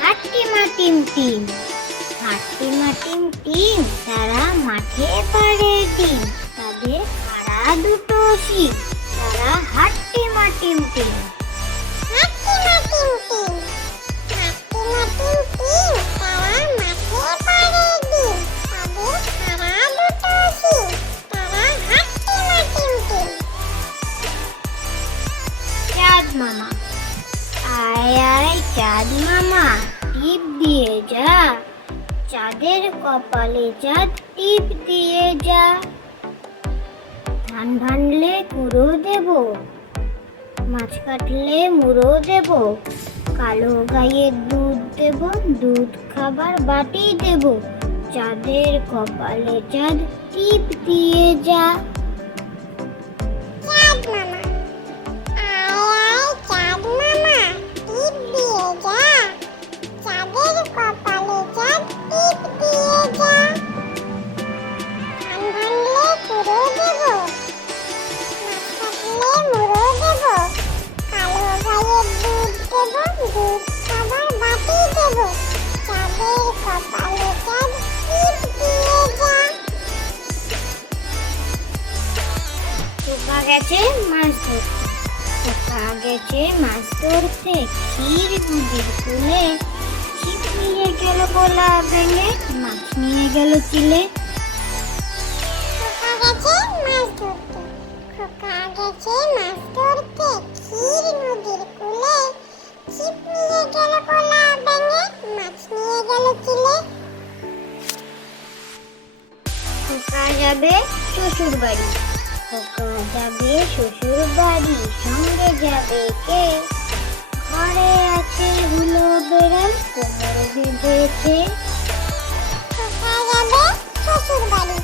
হাট্টিমা টিম টিম, হাট্টিমা টিম টিম, তারা মাঠে পাড়ে ডিম, তাদের খাড়া দুটো শিং, তারা হাট্টিমা টিম টিম। হাট্টিমা টিম টিম, হাট্টিমা টিম টিম, তারা মাঠে পাড়ে ডিম, তাদের খাড়া দুটো শিং, তারা হাট্টিমা টিম টিম। চাঁদ মামা, আয় আয় চাঁদ মামা, টিপ দিয়ে যা, চাঁদের কপালে চাঁদ টিপ দিয়ে যা। ধান ভানলে কুড়ো দেব, মাছ কাটলে মুড়ো দেব, কালো গাইয়ের দুধ দেব, দুধ খাবার বাটি দেব, চাঁদের কপালে চাঁদ টিপ দিয়ে যা। চাঁদ মামা, আয় আয় চাঁদ মামা, টিপ দিয়ে যা, চাঁদের কপালে চাঁদ টিপ দিয়ে যা। ধান ভানলে কুড়ো দেব, মাছ কাটলে মুড়ো দেব, কালো গাইয়ের দুধ দেব, দুধ খাবার বাটি দেব, চাঁদের কপালে চাঁদ টিপ দিয়ে যা। খোকা গেছে মাছ ধরতে, খোকা গেছে মাছ ধরতে, ক্ষীর নদীর কূলে, ছিপ নিয়ে গেল গোলা ভেঙে, মাছ নিয়ে গেল চিলে। খোকা গেছে মাছ ধরতে, খোকা গেছে মাছ ধরতে, ক্ষীর নদীর কূলে, ছিপ নিয়ে গেল গোলা ভেঙে, মাছ নিয়ে গেল চিলে। খোকা যাবে শ্বশুর বাড়ি, খোকা যাবে শ্বশুর বাড়ি, সঙ্গে যাবে কে? ঘরে আছে হুলো বেড়াল, কোমর বেঁধেছে। খোকা যাবে শ্বশুর বাড়ি,